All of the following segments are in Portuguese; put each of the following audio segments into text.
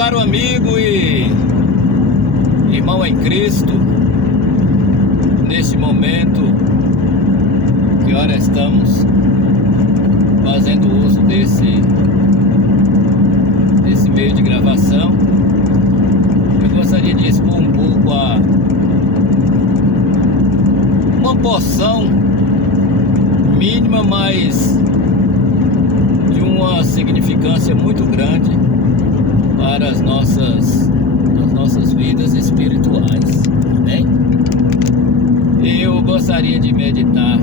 caro amigo e irmão em Cristo, neste momento que ora estamos fazendo uso desse meio de gravação, eu gostaria de expor um pouco uma porção mínima, mas de uma significância muito grande para as nossas vidas espirituais, amém? Eu gostaria de meditar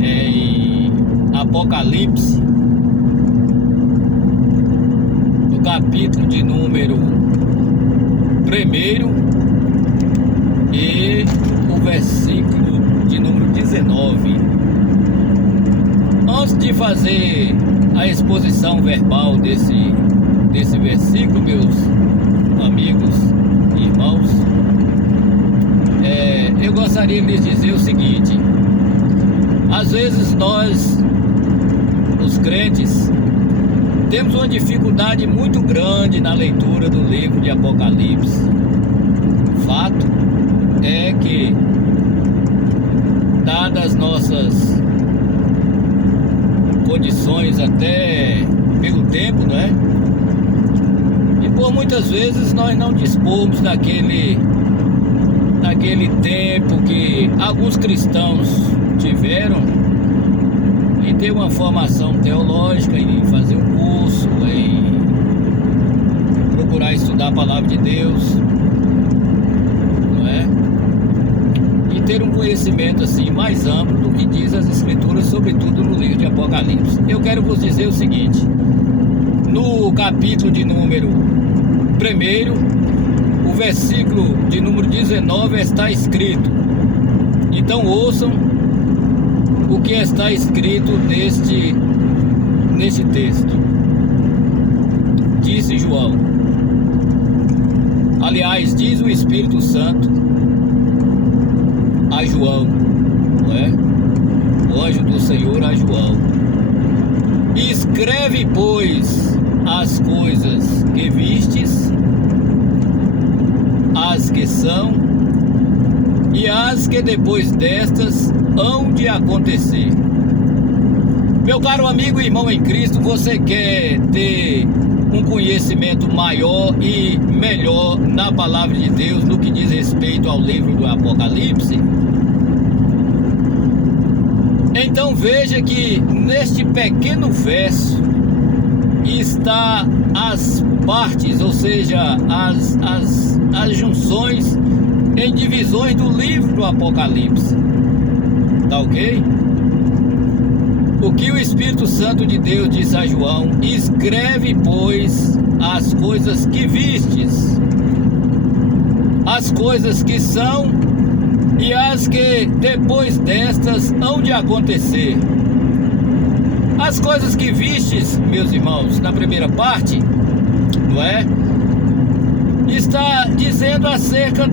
em Apocalipse, no capítulo de número 1 e o versículo de número 19. Antes de fazer a exposição verbal desse versículo, meus amigos e irmãos, eu gostaria de lhes dizer o seguinte: às vezes nós, os crentes, temos uma dificuldade muito grande na leitura do livro de Apocalipse. Fato é que, dadas nossas condições, até pelo tempo, não é? E por muitas vezes nós não dispomos daquele tempo que alguns cristãos tiveram em ter uma formação teológica, em fazer um curso, em procurar estudar a palavra de Deus, não é? E ter um conhecimento assim mais amplo do que diz as Escrituras, sobretudo no livro de Apocalipse. Eu quero vos dizer o seguinte: no capítulo de número 1, o versículo de número 19 está escrito. Então ouçam o que está escrito neste texto. Disse João, aliás, diz o Espírito Santo a João, não é? O anjo do Senhor a João: escreve, pois, as coisas que vistes, as que são e as que depois destas hão de acontecer. Meu caro amigo e irmão em Cristo, você quer ter um conhecimento maior e melhor na palavra de Deus no que diz respeito ao livro do Apocalipse? Então veja que neste pequeno verso está as partes, ou seja, as junções em divisões do livro do Apocalipse. Tá ok? O que o Espírito Santo de Deus disse a João: escreve, pois, as coisas que vistes, as coisas que são e as que depois destas hão de acontecer. As coisas que vistes, meus irmãos, na primeira parte, não é? Está dizendo acerca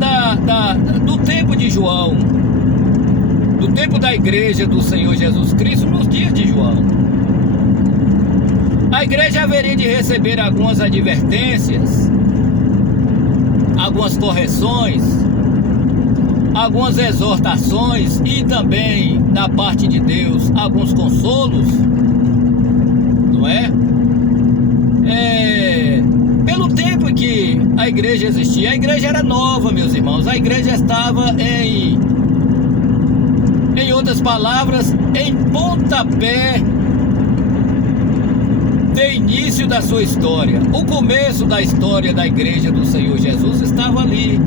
do tempo de João, do tempo da igreja do Senhor Jesus Cristo nos dias de João. A igreja haveria de receber algumas advertências, algumas correções, algumas exortações e também, da parte de Deus, alguns consolos, não é? Pelo tempo em que a igreja existia. A igreja era nova, meus irmãos. A igreja estava em outras palavras, em pontapé de início da sua história. O começo da história da igreja do Senhor Jesus estava ali.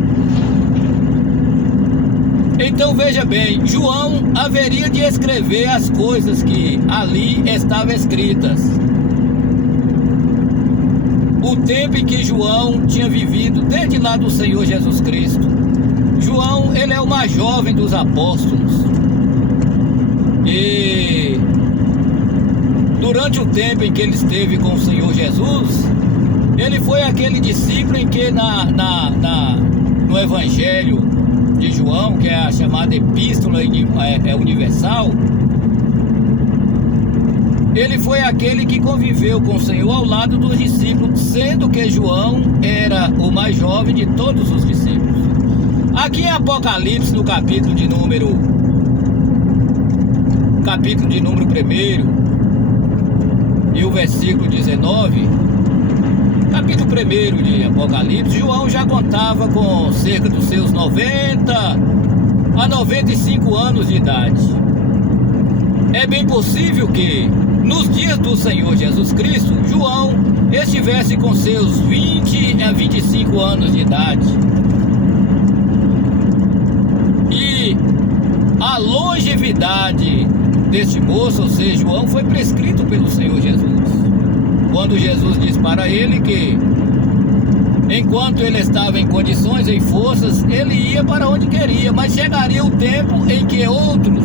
Então veja bem, João haveria de escrever as coisas que ali estavam escritas. O tempo em que João tinha vivido desde lá do Senhor Jesus Cristo. João, ele é o mais jovem dos apóstolos. E durante o tempo em que ele esteve com o Senhor Jesus, ele foi aquele discípulo em que no Evangelho de João, que é a chamada Epístola Universal, ele foi aquele que conviveu com o Senhor ao lado dos discípulos, sendo que João era o mais jovem de todos os discípulos. Aqui em Apocalipse, no capítulo de número 1 e o versículo 19, capítulo 1 de Apocalipse, João já contava com cerca dos seus 90 a 95 anos de idade. É bem possível que nos dias do Senhor Jesus Cristo, João estivesse com seus 20 a 25 anos de idade. E a longevidade deste moço, ou seja, João, foi prescrito pelo Senhor Jesus. Quando Jesus disse para ele que, enquanto ele estava em condições, em forças, ele ia para onde queria, mas chegaria o tempo em que outros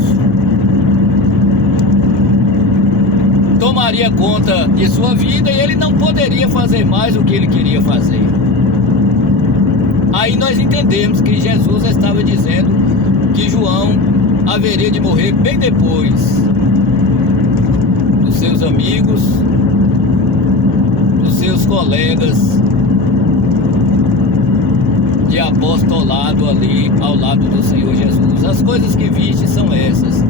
tomaria conta de sua vida e ele não poderia fazer mais o que ele queria fazer. Aí nós entendemos que Jesus estava dizendo que João haveria de morrer bem depois dos seus amigos, dos seus colegas de apostolado ali ao lado do Senhor Jesus. As coisas que viste são essas,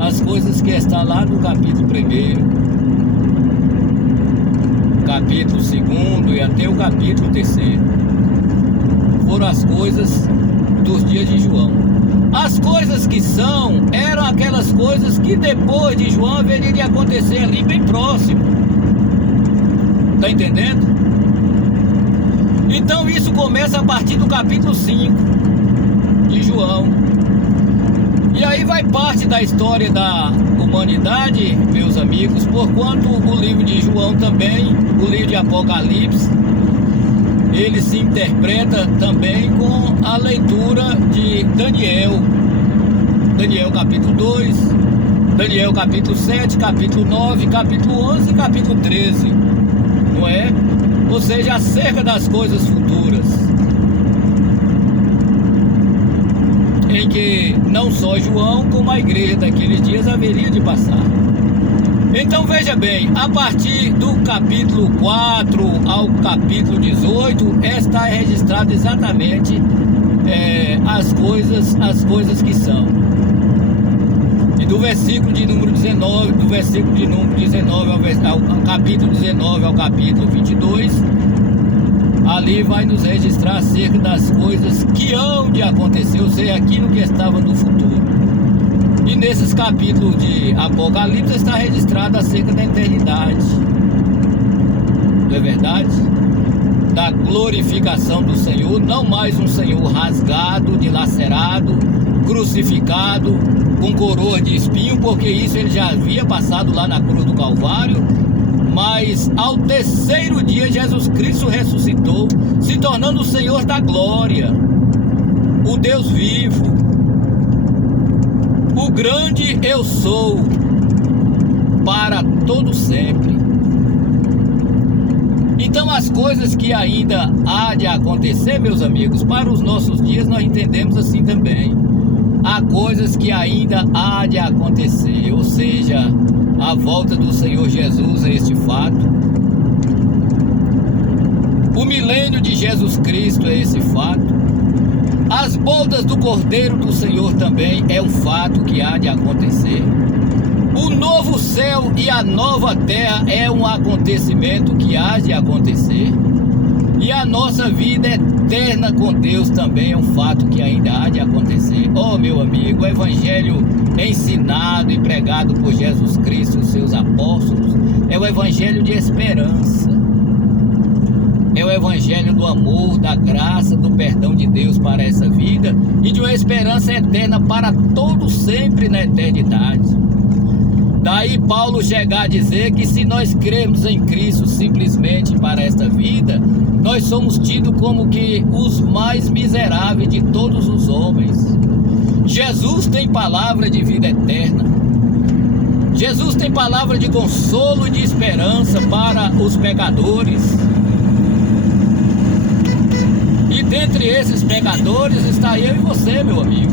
as coisas que está lá no capítulo 1, capítulo 2 e até o capítulo 3. Foram as coisas dos dias de João. As coisas que são, eram aquelas coisas que depois de João haveria de acontecer ali bem próximo. Tá entendendo? Então isso começa a partir do capítulo 5 de João. E aí vai parte da história da humanidade, meus amigos, porquanto o livro de João também, o livro de Apocalipse, ele se interpreta também com a leitura de Daniel. Daniel capítulo 2, Daniel capítulo 7, capítulo 9, capítulo 11 e capítulo 13, não é? Ou seja, acerca das coisas futuras, em que não só João, como a igreja daqueles dias haveria de passar. Então veja bem, a partir do capítulo 4 ao capítulo 18, está registrado exatamente as coisas que são. E do versículo de número 19, ao capítulo 19 ao capítulo 22, ali vai nos registrar acerca das coisas que hão de acontecer, ou seja, aquilo que estava no futuro. E nesses capítulos de Apocalipse está registrado acerca da eternidade, não é verdade? Da glorificação do Senhor, não mais um Senhor rasgado, dilacerado, crucificado, com coroa de espinho, porque isso ele já havia passado lá na cruz do Calvário. Mas ao terceiro dia Jesus Cristo ressuscitou, se tornando o Senhor da glória, o Deus vivo, o grande eu sou, para todo sempre. Então as coisas que ainda há de acontecer, meus amigos, para os nossos dias nós entendemos assim também. Há coisas que ainda há de acontecer, ou seja, a volta do Senhor Jesus é este fato. O milênio de Jesus Cristo é esse fato. As bodas do Cordeiro do Senhor também é um fato que há de acontecer. O novo céu e a nova terra é um acontecimento que há de acontecer. E a nossa vida eterna com Deus também é um fato que ainda há de acontecer. Oh, meu amigo, o evangelho ensinado e pregado por Jesus Cristo e os seus apóstolos é o evangelho de esperança. É o evangelho do amor, da graça, do perdão de Deus para essa vida e de uma esperança eterna para todo sempre na eternidade. Daí Paulo chegar a dizer que se nós cremos em Cristo simplesmente para esta vida, nós somos tidos como que os mais miseráveis de todos os homens. Jesus tem palavra de vida eterna. Jesus tem palavra de consolo e de esperança para os pecadores. E dentre esses pecadores está eu e você, meu amigo.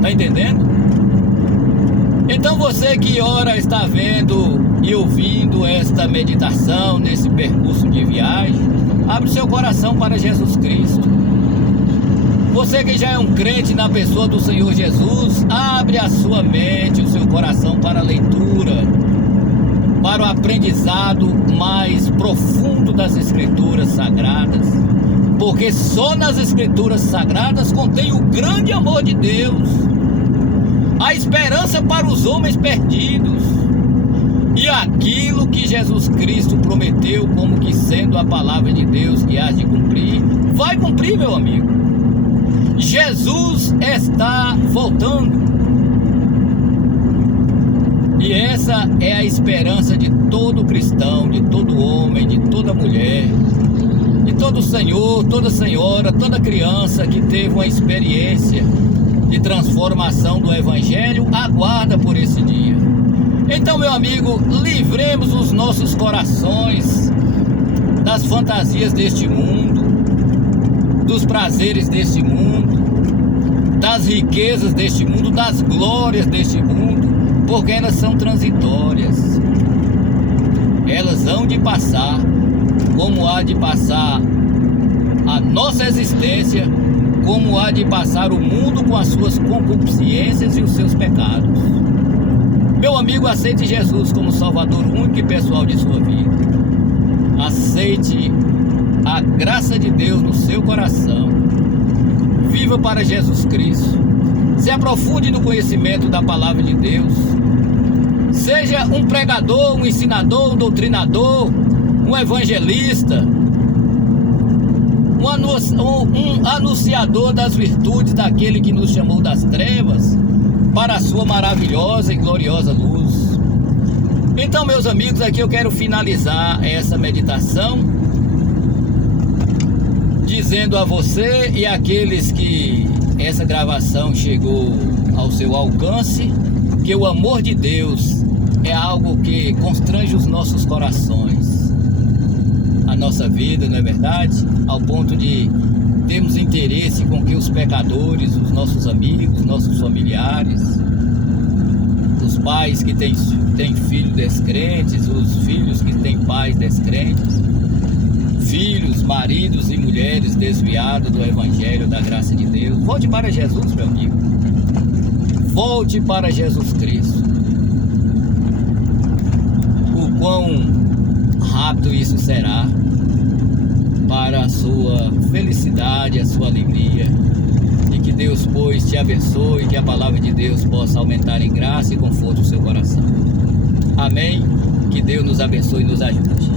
Tá entendendo? Então você que ora está vendo e ouvindo esta meditação nesse percurso de viagem, abre seu coração para Jesus Cristo. Você que já é um crente na pessoa do Senhor Jesus, abre a sua mente, o seu coração para a leitura, para o aprendizado mais profundo das Escrituras Sagradas, porque só nas Escrituras Sagradas contém o grande amor de Deus, a esperança para os homens perdidos e aquilo que Jesus Cristo prometeu como que sendo a palavra de Deus que há de cumprir, vai cumprir, meu amigo. Jesus está voltando. E essa é a esperança de todo cristão, de todo homem, de toda mulher, de todo senhor, toda senhora, toda criança que teve uma experiência de transformação do Evangelho, aguarda por esse dia. Então, meu amigo, livremos os nossos corações das fantasias deste mundo, dos prazeres deste mundo, das riquezas deste mundo, das glórias deste mundo, porque elas são transitórias. Elas hão de passar, como há de passar a nossa existência, como há de passar o mundo com as suas concupiscências e os seus pecados. Meu amigo, aceite Jesus como Salvador único e pessoal de sua vida. Aceite a graça de Deus no seu coração. Viva para Jesus Cristo. Se aprofunde no conhecimento da palavra de Deus. Seja um pregador, um ensinador, um doutrinador, um evangelista, um anunciador das virtudes daquele que nos chamou das trevas para a sua maravilhosa e gloriosa luz. Então, meus amigos, aqui eu quero finalizar essa meditação dizendo a você e àqueles que essa gravação chegou ao seu alcance, que o amor de Deus é algo que constrange os nossos corações, a nossa vida, não é verdade? Ao ponto de termos interesse com que os pecadores, os nossos amigos, nossos familiares, os pais que têm filhos descrentes, os filhos que têm pais descrentes, filhos, maridos e mulheres desviados do Evangelho, da graça de Deus. Volte para Jesus, meu amigo. Volte para Jesus Cristo. O quão rápido isso será para a sua felicidade, a sua alegria. E que Deus, pois, te abençoe, que a palavra de Deus possa aumentar em graça e conforto o seu coração. Amém? Que Deus nos abençoe e nos ajude.